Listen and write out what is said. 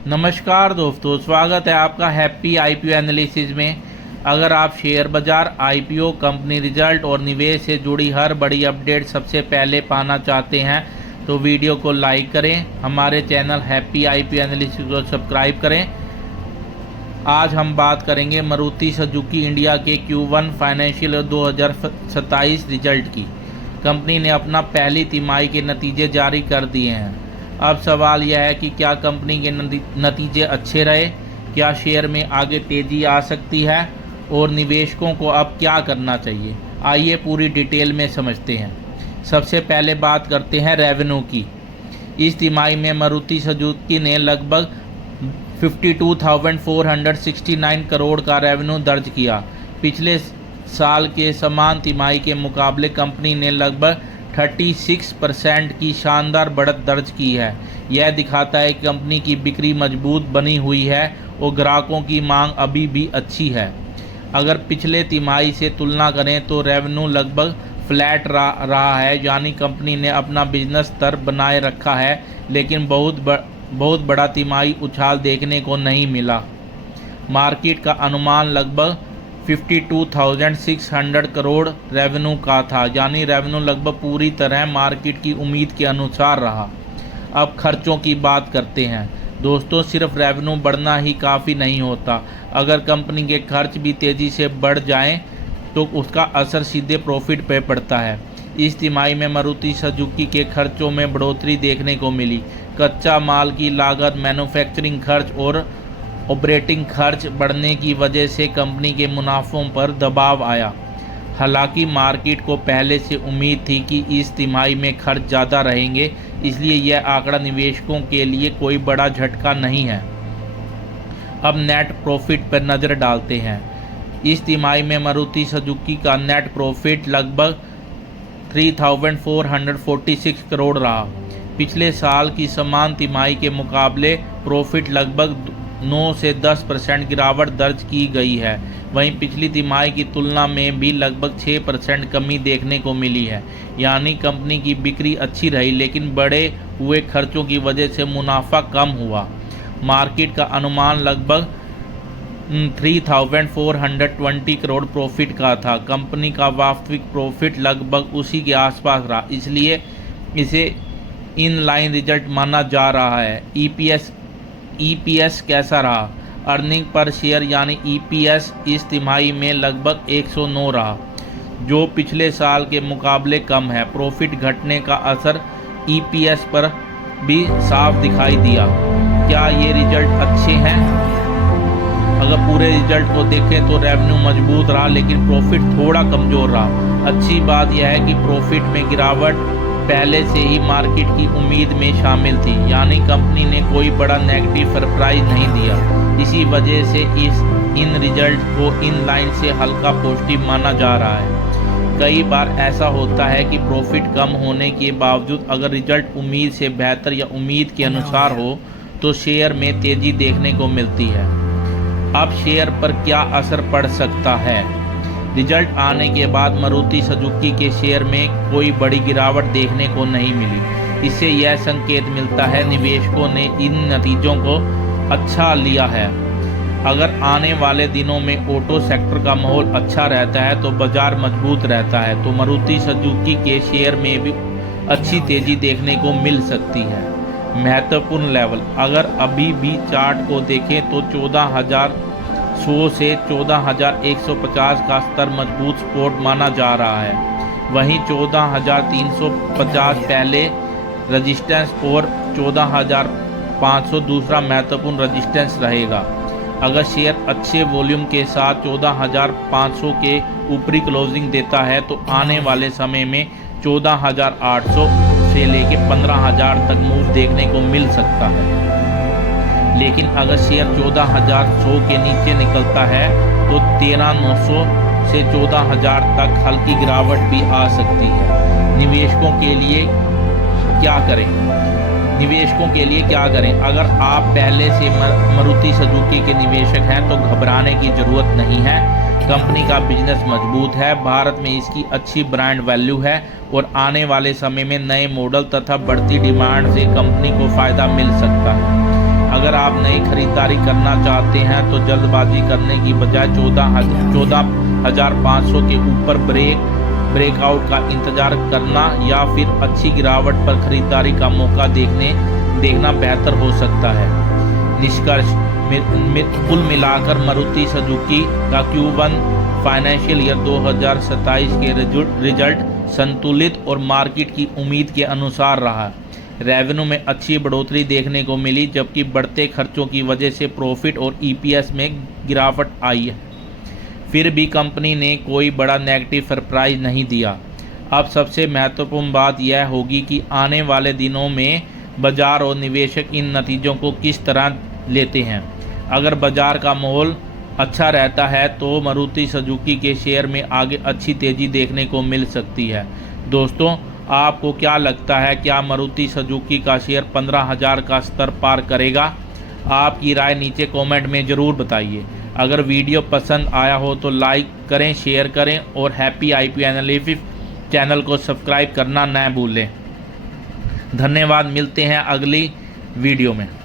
नमस्कार दोस्तों, स्वागत है आपका हैप्पी आईपीओ एनालिसिस में। अगर आप शेयर बाजार, आईपीओ, कंपनी रिजल्ट और निवेश से जुड़ी हर बड़ी अपडेट सबसे पहले पाना चाहते हैं तो वीडियो को लाइक करें, हमारे चैनल हैप्पी आईपीओ एनालिसिस को सब्सक्राइब करें। आज हम बात करेंगे मारुति सुजुकी इंडिया के Q1 फाइनेंशियल ईयर 2027 रिजल्ट की। कंपनी ने अपना पहली तिमाही के नतीजे जारी कर दिए हैं। अब सवाल यह है कि क्या कंपनी के नतीजे अच्छे रहे, क्या शेयर में आगे तेज़ी आ सकती है और निवेशकों को अब क्या करना चाहिए। आइए पूरी डिटेल में समझते हैं। सबसे पहले बात करते हैं रेवेन्यू की। इस तिमाही में मारुति सुजुकी ने लगभग 52,469 करोड़ का रेवेन्यू दर्ज किया। पिछले साल के समान तिमाही के मुकाबले कंपनी ने लगभग 36% की शानदार बढ़त दर्ज की है। यह दिखाता है कि कंपनी की बिक्री मजबूत बनी हुई है और ग्राहकों की मांग अभी भी अच्छी है। अगर पिछले तिमाही से तुलना करें तो रेवेन्यू लगभग फ्लैट रहा है, यानी कंपनी ने अपना बिजनेस स्तर बनाए रखा है, लेकिन बहुत बड़ा तिमाही उछाल देखने को नहीं मिला। मार्केट का अनुमान लगभग 52,600 करोड़ रेवेन्यू का था, यानी रेवेन्यू लगभग पूरी तरह मार्केट की उम्मीद के अनुसार रहा। अब खर्चों की बात करते हैं। दोस्तों, सिर्फ रेवेन्यू बढ़ना ही काफ़ी नहीं होता। अगर कंपनी के खर्च भी तेज़ी से बढ़ जाएं तो उसका असर सीधे प्रॉफिट पर पड़ता है। इस तिमाही में मारुति सुजुकी के खर्चों में बढ़ोतरी देखने को मिली। कच्चा माल की लागत, मैन्युफैक्चरिंग खर्च और ऑपरेटिंग खर्च बढ़ने की वजह से कंपनी के मुनाफों पर दबाव आया। हालांकि मार्केट को पहले से उम्मीद थी कि इस तिमाही में खर्च ज़्यादा रहेंगे, इसलिए यह आंकड़ा निवेशकों के लिए कोई बड़ा झटका नहीं है। अब नेट प्रॉफिट पर नज़र डालते हैं। इस तिमाही में मारुति सुजुकी का नेट प्रॉफिट लगभग 3,446 करोड़ रहा। पिछले साल की समान तिमाही के मुकाबले प्रॉफिट लगभग 9 से 10% गिरावट दर्ज की गई है। वहीं पिछली तिमाही की तुलना में भी लगभग 6% कमी देखने को मिली है, यानी कंपनी की बिक्री अच्छी रही, लेकिन बढ़े हुए खर्चों की वजह से मुनाफा कम हुआ। मार्केट का अनुमान लगभग 3,420 करोड़ प्रॉफिट का था। कंपनी का वास्तविक प्रॉफिट लगभग उसी के आसपास रहा, इसलिए इसे इन लाइन रिजल्ट माना जा रहा है। ईपीएस कैसा रहा? अर्निंग पर शेयर यानी ईपीएस इस तिमाही में लगभग 109 रहा, जो पिछले साल के मुकाबले कम है। प्रॉफिट घटने का असर ईपीएस पर भी साफ दिखाई दिया। क्या ये रिजल्ट अच्छे हैं? अगर पूरे रिजल्ट को देखें तो रेवेन्यू मजबूत रहा, लेकिन प्रॉफिट थोड़ा कमज़ोर रहा। अच्छी बात यह है कि प्रॉफिट में गिरावट पहले से ही मार्केट की उम्मीद में शामिल थी, यानी कंपनी ने कोई बड़ा नेगेटिव सरप्राइज नहीं दिया। इसी वजह से इन रिजल्ट को इन लाइन से हल्का पॉजिटिव माना जा रहा है। कई बार ऐसा होता है कि प्रॉफिट कम होने के बावजूद अगर रिजल्ट उम्मीद से बेहतर या उम्मीद के अनुसार हो तो शेयर में तेज़ी देखने को मिलती है। अब शेयर पर क्या असर पड़ सकता है? रिजल्ट आने के बाद मारुति सुजुकी के शेयर में कोई बड़ी गिरावट देखने को नहीं मिली। इससे यह संकेत मिलता है निवेशकों ने इन नतीजों को अच्छा लिया है। अगर आने वाले दिनों में ऑटो सेक्टर का माहौल अच्छा रहता है तो बाजार मजबूत रहता है, तो मारुति सुजुकी के शेयर में भी अच्छी तेज़ी देखने को मिल सकती है। महत्वपूर्ण लेवल, अगर अभी भी चार्ट को देखें तो 14,100 से 14,150 का स्तर मजबूत सपोर्ट माना जा रहा है। वहीं 14,350 पहले रजिस्टेंस और 14,500 दूसरा महत्वपूर्ण रजिस्टेंस रहेगा। अगर शेयर अच्छे वॉल्यूम के साथ 14,500 के ऊपरी क्लोजिंग देता है तो आने वाले समय में 14,800 से लेके 15,000 तक मूव देखने को मिल सकता है। लेकिन अगर शेयर 14,100 के नीचे निकलता है तो 13,900 से 14,000 तक हल्की गिरावट भी आ सकती है। निवेशकों के लिए क्या करें? अगर आप पहले से मारुति सुजुकी के निवेशक हैं तो घबराने की ज़रूरत नहीं है। कंपनी का बिजनेस मजबूत है, भारत में इसकी अच्छी ब्रांड वैल्यू है और आने वाले समय में नए मॉडल तथा बढ़ती डिमांड से कंपनी को फ़ायदा मिल सकता है। अगर आप नई खरीदारी करना चाहते हैं तो जल्दबाजी करने की बजाय 14,500 के ऊपर ब्रेकआउट का इंतजार करना या फिर अच्छी गिरावट पर खरीदारी का मौका देखना बेहतर हो सकता है। निष्कर्ष, कुल मिलाकर मारुति सुजुकी का Q1 फाइनेंशियल ईयर 2027 के रिजल्ट संतुलित और मार्केट की उम्मीद के अनुसार रहा। रेवेन्यू में अच्छी बढ़ोतरी देखने को मिली, जबकि बढ़ते खर्चों की वजह से प्रॉफिट और EPS में गिरावट आई है। फिर भी कंपनी ने कोई बड़ा नेगेटिव सरप्राइज नहीं दिया। अब सबसे महत्वपूर्ण बात यह होगी कि आने वाले दिनों में बाजार और निवेशक इन नतीजों को किस तरह लेते हैं। अगर बाजार का माहौल अच्छा रहता है तो मारुति सुजुकी के शेयर में आगे अच्छी तेज़ी देखने को मिल सकती है। दोस्तों, आपको क्या लगता है, क्या मारुति सुजुकी का शेयर 15,000 का स्तर पार करेगा? आपकी राय नीचे कमेंट में ज़रूर बताइए। अगर वीडियो पसंद आया हो तो लाइक करें, शेयर करें और हैप्पी IPO एनालिसिस चैनल को सब्सक्राइब करना न भूलें। धन्यवाद, मिलते हैं अगली वीडियो में।